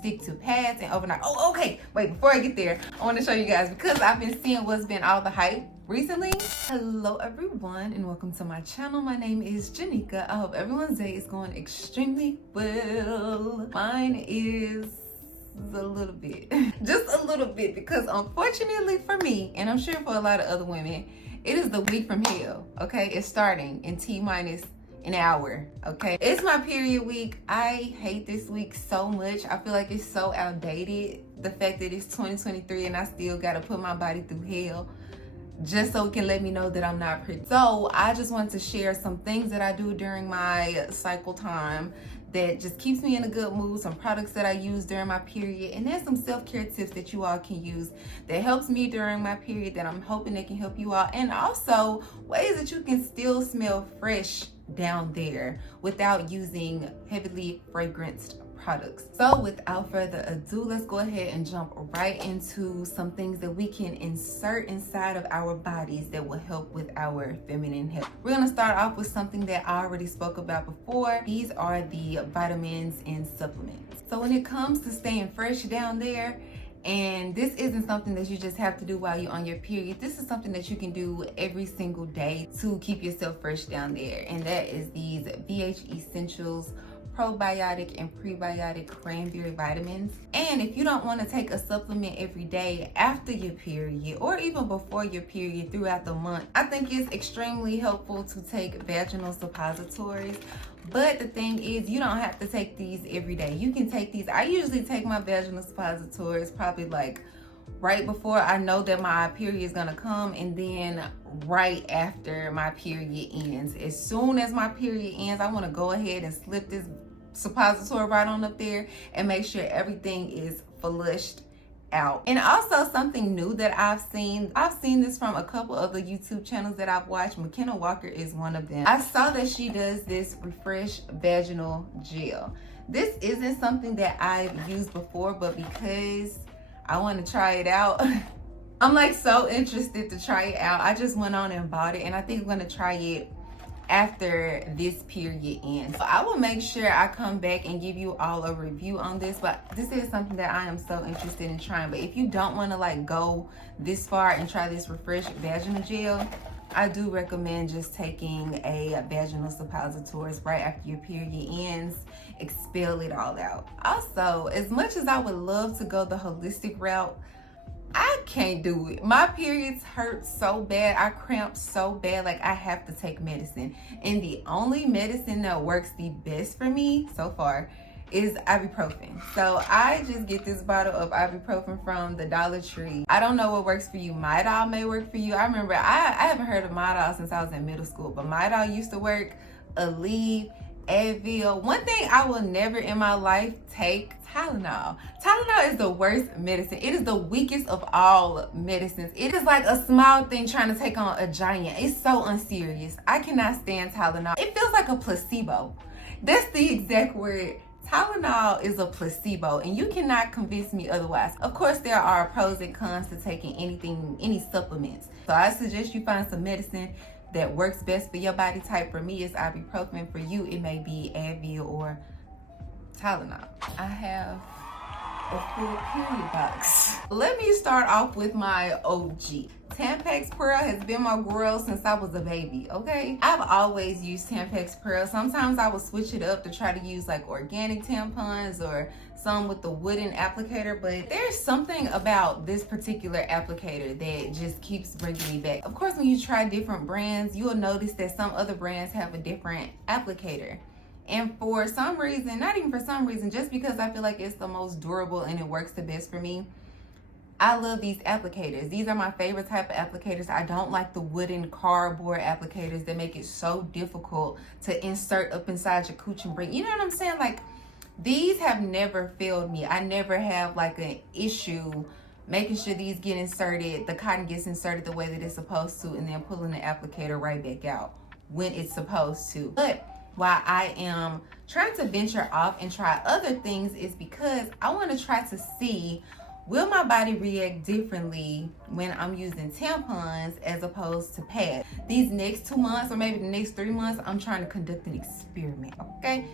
stick to pads and overnight. Oh, okay. Wait, before I get there, I want to show you guys, because I've been seeing what's been all the hype recently. Hello everyone and welcome to my channel. My name is Janika. I hope everyone's day is going extremely well. Mine is a little bit, just a little bit, because unfortunately for me, and I'm sure for a lot of other women, it is the week from hell. Okay, it's starting in T-minus an hour. Okay, it's my period week. I hate this week so much. I feel like it's so outdated, the fact that it's 2023 and I still gotta put my body through hell just so it can let me know that I'm not pretty. So I just wanted to share some things that I do during my cycle time that just keeps me in a good mood, some products that I use during my period, and then some self-care tips that you all can use that helps me during my period that I'm hoping they can help you all, and also ways that you can still smell fresh down there without using heavily fragranced products. So without further ado, let's go ahead and jump right into some things that we can insert inside of our bodies that will help with our feminine health. We're going to start off with something that I already spoke about before. These are the vitamins and supplements. So when it comes to staying fresh down there, and this isn't something that you just have to do while you're on your period. This is something that you can do every single day to keep yourself fresh down there. And that is these VH Essentials probiotic and prebiotic cranberry vitamins. And if you don't want to take a supplement every day after your period or even before your period throughout the month, I think it's extremely helpful to take vaginal suppositories. But the thing is, you don't have to take these every day. You can take these. I usually take my vaginal suppositories probably like right before I know that my period is gonna come, and then right after my period ends. As soon as my period ends, I want to go ahead and slip this suppository right on up there and make sure everything is flushed out. And also something new that I've seen this from a couple of the YouTube channels that I've watched. McKenna Walker is one of them. I saw that she does this refresh vaginal gel. This isn't something that I've used before, but because I want to try it out, I'm like so interested to try it out. I just went on and bought it, and I think I'm going to try it after this period ends. So I will make sure I come back and give you all a review on this, but this is something that I am so interested in trying. But if you don't want to like go this far and try this refresh vaginal gel, I do recommend just taking a vaginal suppositories right after your period ends. Expel it all out. Also, as much as I would love to go the holistic route, I can't do it. My periods hurt so bad. I cramp so bad, like I have to take medicine. And the only medicine that works the best for me so far is ibuprofen. So I just get this bottle of ibuprofen from the Dollar Tree. I don't know what works for you. Midol may work for you. I remember I haven't heard of Midol since I was in middle school, but Midol used to work. Aleve, Advil. One thing I will never in my life take, Tylenol. Tylenol is the worst medicine. It is the weakest of all medicines. It is like a small thing trying to take on a giant. It's so unserious. I cannot stand Tylenol. It feels like a placebo. That's the exact word. Tylenol is a placebo, and you cannot convince me otherwise. Of course, there are pros and cons to taking any supplements. So I suggest you find some medicine that works best for your body type. For me, it's ibuprofen. For you, it may be Advil or Tylenol. I have a full period box. Let me start off with my OG. Tampax Pearl has been my girl since I was a baby, okay? I've always used Tampax Pearl. Sometimes I would switch it up to try to use like organic tampons or some with the wooden applicator, but there's something about this particular applicator that just keeps bringing me back. Of course, when you try different brands, you'll notice that some other brands have a different applicator. And for some reason, not even for some reason, just because I feel like it's the most durable and it works the best for me, I love these applicators. These are my favorite type of applicators. I don't like the wooden cardboard applicators that make it so difficult to insert up inside your cooch and bring. You know what I'm saying? Like, these have never failed me. I never have like an issue making sure these get inserted, the cotton gets inserted the way that it's supposed to, and then pulling the applicator right back out when it's supposed to. But why I am trying to venture off and try other things is because I want to try to see, will my body react differently when I'm using tampons as opposed to pads? These next 2 months or maybe the next 3 months, I'm trying to conduct an experiment, okay?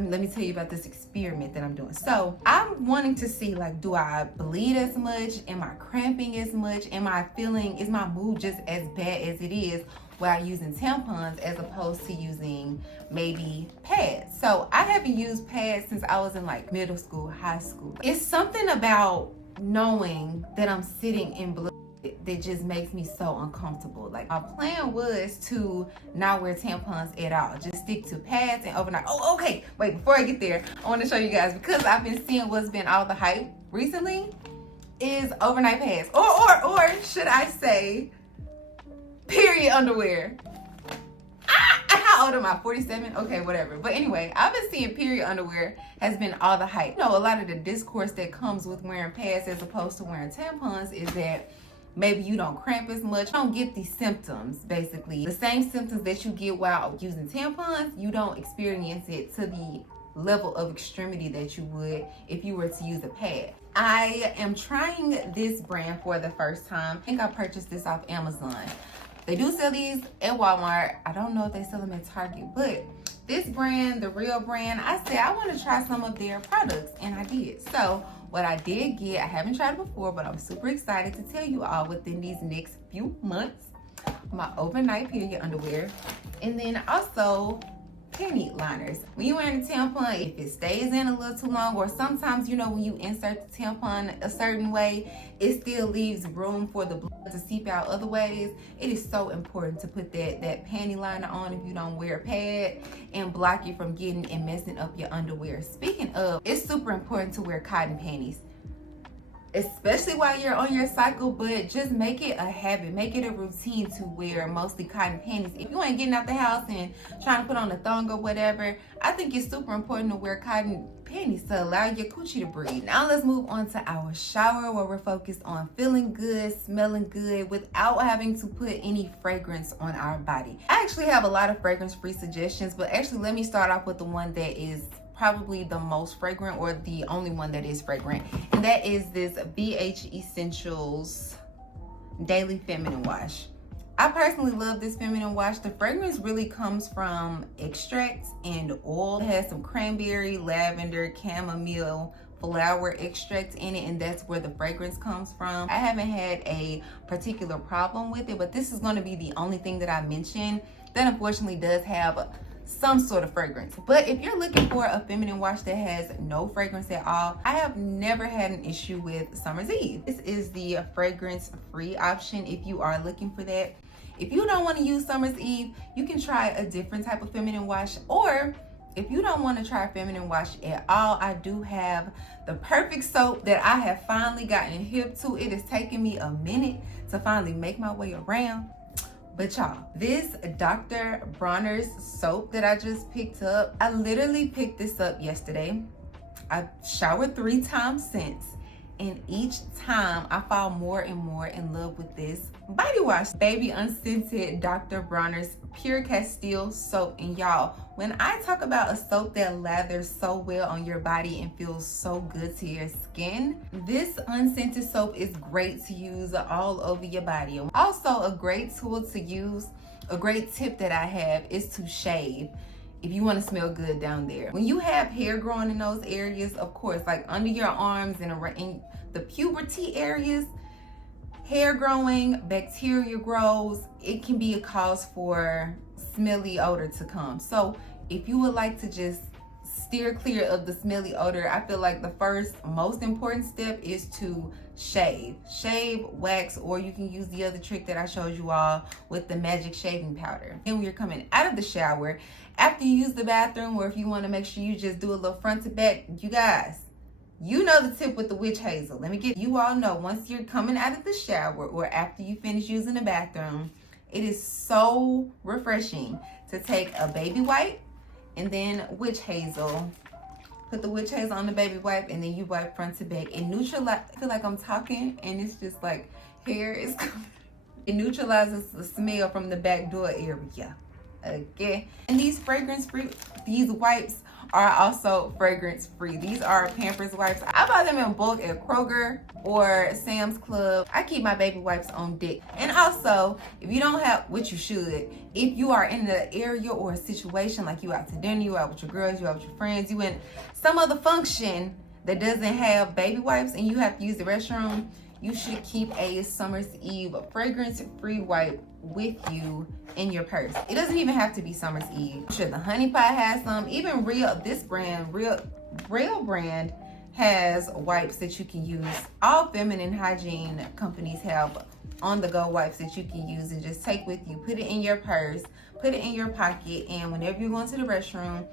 let me tell you about this experiment that I'm doing. So I'm wanting to see, like, do I bleed as much? Am I cramping as much? Is my mood just as bad as it is while using tampons as opposed to using maybe pads? So I haven't used pads since I was in like middle school, high school. It's something about knowing that I'm sitting in blood that just makes me so uncomfortable. Like, my plan was to not wear tampons at all, just stick to pads and overnight. Oh, okay, wait, before I get there, I want to show you guys, because I've been seeing what's been all the hype recently is overnight pads, or should I say period underwear. How old am I? 47? Okay, whatever. But anyway, I've been seeing period underwear has been all the hype. You know, a lot of the discourse that comes with wearing pads as opposed to wearing tampons is that maybe you don't cramp as much. You don't get these symptoms, basically. The same symptoms that you get while using tampons, you don't experience it to the level of extremity that you would if you were to use a pad. I am trying this brand for the first time. I think I purchased this off Amazon. They do sell these at Walmart. I don't know if they sell them at Target, but this brand, the real brand, I said I want to try some of their products, and I did. So what I did get, I haven't tried it before, but I'm super excited to tell you all within these next few months, my overnight period underwear, and then also panty liners. When you're wearing a tampon, if it stays in a little too long, or sometimes, you know, when you insert the tampon a certain way, it still leaves room for the blood to seep out other ways. It is so important to put that panty liner on if you don't wear a pad, and block you from getting and messing up your underwear. Speaking of, it's super important to wear cotton panties, especially while you're on your cycle, but just make it a habit, make it a routine to wear mostly cotton panties. If you ain't getting out the house and trying to put on a thong or whatever, I think it's super important to wear cotton panties to allow your coochie to breathe. Now let's move on to our shower, where we're focused on feeling good, smelling good, without having to put any fragrance on our body. I actually have a lot of fragrance-free suggestions, but actually let me start off with the one that is probably the most fragrant, or the only one that is fragrant, and that is this BH Essentials Daily Feminine Wash. I personally love this feminine wash. The fragrance really comes from extracts and oil. It has some cranberry, lavender, chamomile, flower extracts in it, and that's where the fragrance comes from. I haven't had a particular problem with it, but this is going to be the only thing that I mentioned that unfortunately does have some sort of fragrance. But if you're looking for a feminine wash that has no fragrance at all, I have never had an issue with Summer's Eve. This is the fragrance-free option if you are looking for that. If you don't want to use Summer's Eve, you can try a different type of feminine wash, or if you don't want to try a feminine wash at all, I do have the perfect soap that I have finally gotten hip to. It has taken me a minute to finally make my way around. But y'all, this Dr. Bronner's soap that I just picked up, I literally picked this up yesterday. I've showered 3 times since, and each time I fall more and more in love with this body wash. Baby Unscented Dr. Bronner's Pure Castile soap. And y'all, when I talk about a soap that lathers so well on your body and feels so good to your skin, this unscented soap is great to use all over your body. Also, a great tool to use, a great tip that I have, is to shave if you want to smell good down there. When you have hair growing in those areas, of course, like under your arms and in the puberty areas, hair growing, bacteria grows, it can be a cause for smelly odor to come. So if you would like to just steer clear of the smelly odor, I feel like the first most important step is to shave, wax, or you can use the other trick that I showed you all with the magic shaving powder. Then when you're coming out of the shower, after you use the bathroom, or if you want to make sure you just do a little front to back, you guys, you know the tip with the witch hazel. Let me get you all know, once you're coming out of the shower or after you finish using the bathroom, it is so refreshing to take a baby wipe and then witch hazel. Put the witch hazel on the baby wipe, and then you wipe front to back. It neutralizes, I feel like I'm talking and it's just like hair is coming. It neutralizes the smell from the back door area. Okay. And these fragrance-free, these wipes are also fragrance free. These are Pampers wipes. I buy them in bulk at Kroger or Sam's Club. I keep my baby wipes on deck. And also, if you don't have, which you should, if you are in the area or a situation like you out to dinner, you out with your girls, you out with your friends, you in some other function that doesn't have baby wipes and you have to use the restroom, you should keep a Summer's Eve fragrance-free wipe with you in your purse. It doesn't even have to be Summer's Eve. Sure, the Honey Pot has some. Even this brand, Real brand, has wipes that you can use. All feminine hygiene companies have on-the-go wipes that you can use and just take with you. Put it in your purse, put it in your pocket, and whenever you're going to the restroom,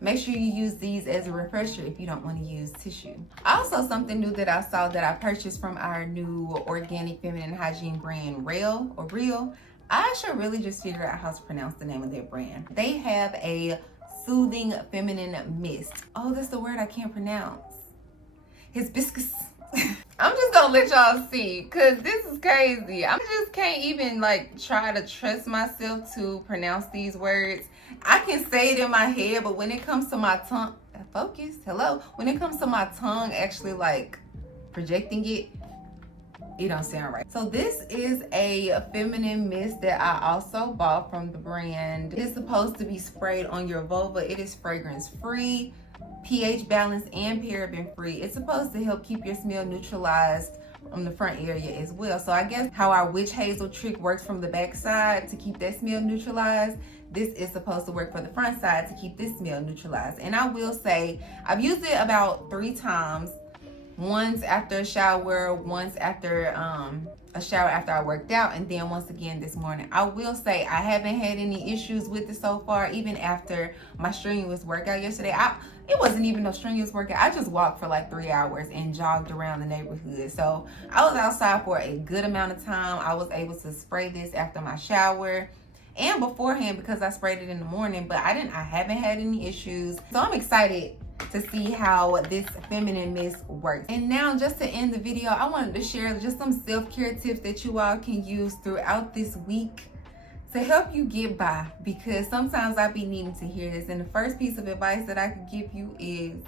make sure you use these as a refresher if you don't want to use tissue. Also, something new that I saw that I purchased from our new organic feminine hygiene brand, Real. I should really just figure out how to pronounce the name of their brand. They have a soothing feminine mist. Oh, that's the word I can't pronounce. Hibiscus. I'm just gonna let y'all see, cause this is crazy. I just can't even like try to trust myself to pronounce these words. I can say it in my head, but when it comes to my tongue, focus, hello. When it comes to my tongue actually like projecting it, it don't sound right. So this is a feminine mist that I also bought from the brand. It is supposed to be sprayed on your vulva. It is fragrance free, pH balanced, and paraben free. It's supposed to help keep your smell neutralized on the front area as well. So I guess how our witch hazel trick works from the back side to keep that smell neutralized, this is supposed to work for the front side to keep this smell neutralized. And I will say, I've used it about 3 times. Once after a shower, once after a shower after I worked out, and then once again this morning. I will say I haven't had any issues with it so far, even after my strenuous workout yesterday. It wasn't even no strenuous workout. I just walked for like 3 hours and jogged around the neighborhood. So I was outside for a good amount of time. I was able to spray this after my shower and beforehand because I sprayed it in the morning, but I haven't had any issues. So I'm excited to see how this feminine mist works. And now, just to end the video, I wanted to share just some self-care tips that you all can use throughout this week to help you get by, because sometimes I be needing to hear this. And the first piece of advice that I could give you is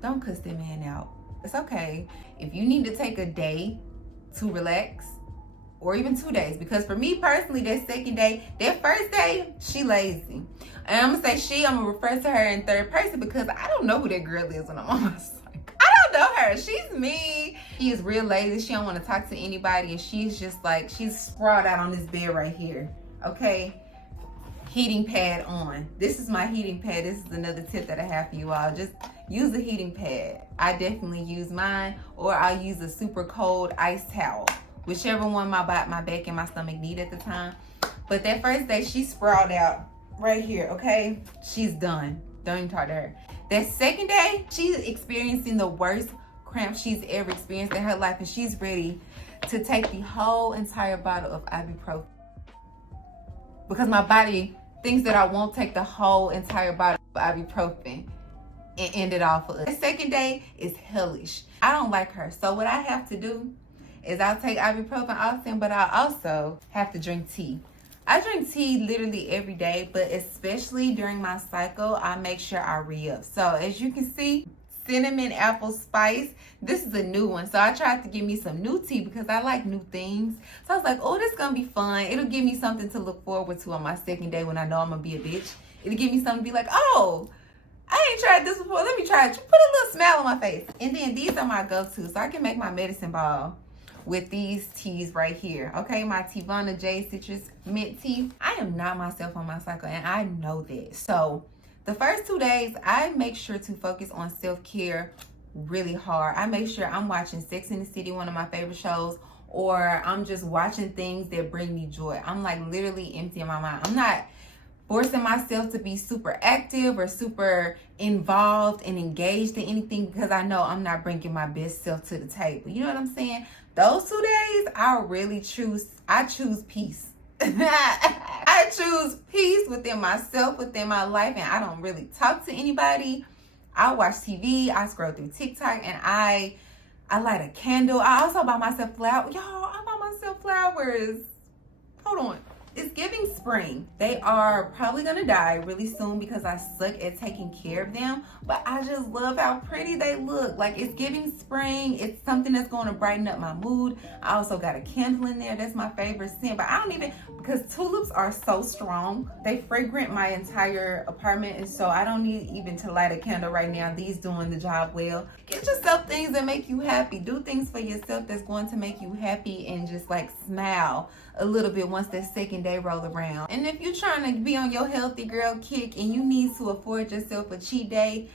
don't cuss that man out. It's okay if you need to take a day to relax, or even 2 days, because for me personally, that second day, that first day, she lazy. And I'm gonna say I'm gonna refer to her in third person because I don't know who that girl is when I'm on my side. I don't know her. She's me. She is real lazy. She don't want to talk to anybody, and she's just like, she's sprawled out on this bed right here. Okay, heating pad on. This is my heating pad. This is another tip that I have for you all. Just use a heating pad. I definitely use mine, or I'll use a super cold ice towel, whichever one my back and my stomach need at the time. But that first day, she sprawled out right here, okay? She's done. Don't even talk to her. That second day, she's experiencing the worst cramps she's ever experienced in her life, and she's ready to take the whole entire bottle of ibuprofen. Because my body thinks that I won't take the whole entire bottle of ibuprofen and end it off for us. The second day is hellish. I don't like her. So what I have to do is I'll take ibuprofen often, but I also have to drink tea. I drink tea literally every day, but especially during my cycle, I make sure I re-up. So as you can see, cinnamon apple spice. This is a new one. So I tried to give me some new tea because I like new things. So I was like, oh, this is going to be fun. It'll give me something to look forward to on my second day when I know I'm going to be a bitch. It'll give me something to be like, oh, I ain't tried this before. Let me try it. Put a little smile on my face. And then these are my go-to. So I can make my medicine ball with these teas right here. Okay, my Tivana Jade Citrus Mint Tea. I am not myself on my cycle, and I know that. So the first 2 days, I make sure to focus on self-care really hard. I make sure I'm watching Sex and the City, one of my favorite shows, or I'm just watching things that bring me joy. I'm like literally emptying my mind. I'm not forcing myself to be super active or super involved and engaged in anything because I know I'm not bringing my best self to the table. You know what I'm saying? Those 2 days, I choose peace. I choose peace within myself, within my life, and I don't really talk to anybody. I watch TV, I scroll through TikTok, and I light a candle. I also buy myself flowers. Y'all, I buy myself flowers. Hold on. it's giving spring. They are probably gonna die really soon because I suck at taking care of them, but I just love how pretty they look. Like, it's giving spring. It's something that's going to brighten up my mood. I also got a candle in there. That's my favorite scent, but I don't even, because tulips are so strong, they fragrant my entire apartment, and so I don't need even to light a candle right now. These doing the job well. Get yourself things that make you happy. Do things for yourself that's going to make you happy, and just like smile a little bit once that second day roll around. And if you're trying to be on your healthy girl kick and you need to afford yourself a cheat day,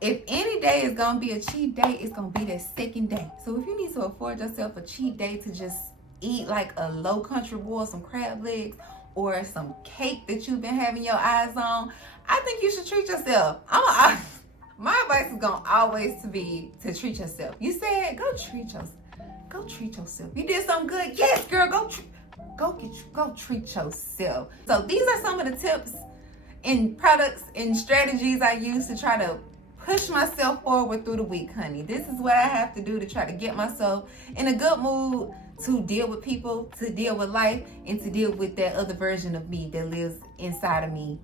if any day is gonna be a cheat day, it's gonna be that second day. So if you need to afford yourself a cheat day to just eat like a low country boil, some crab legs, or some cake that you've been having your eyes on, I think you should treat yourself. My advice is gonna always to be to treat yourself. You said go treat yourself. Go treat yourself. You did something good. Yes, girl, go treat yourself. So these are some of the tips and products and strategies I use to try to push myself forward through the week, honey. This is what I have to do to try to get myself in a good mood to deal with people, to deal with life, and to deal with that other version of me that lives inside of me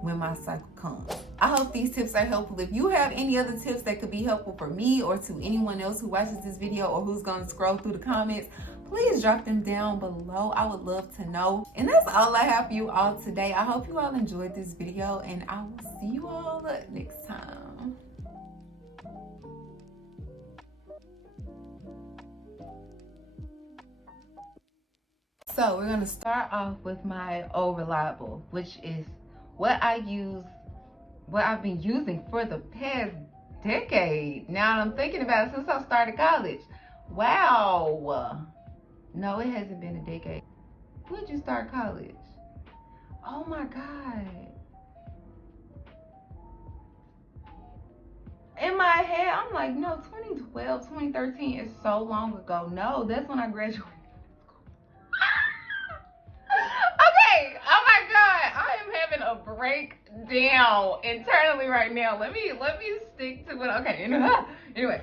when my cycle comes. I hope these tips are helpful. If you have any other tips that could be helpful for me or to anyone else who watches this video or who's going to scroll through the comments, please drop them down below. I would love to know. And that's all I have for you all today. I hope you all enjoyed this video, and I will see you all next time. So we're going to start off with my old reliable, which is what I've been using for the past decade. Now I'm thinking about it, since I started college. Wow. No, it hasn't been a decade. When did you start college? Oh my God. In my head, I'm like, no, 2012, 2013 is so long ago. No, that's when I graduated. Okay, oh my God, I am having a breakdown internally right now. Let me stick to it. Okay, anyway.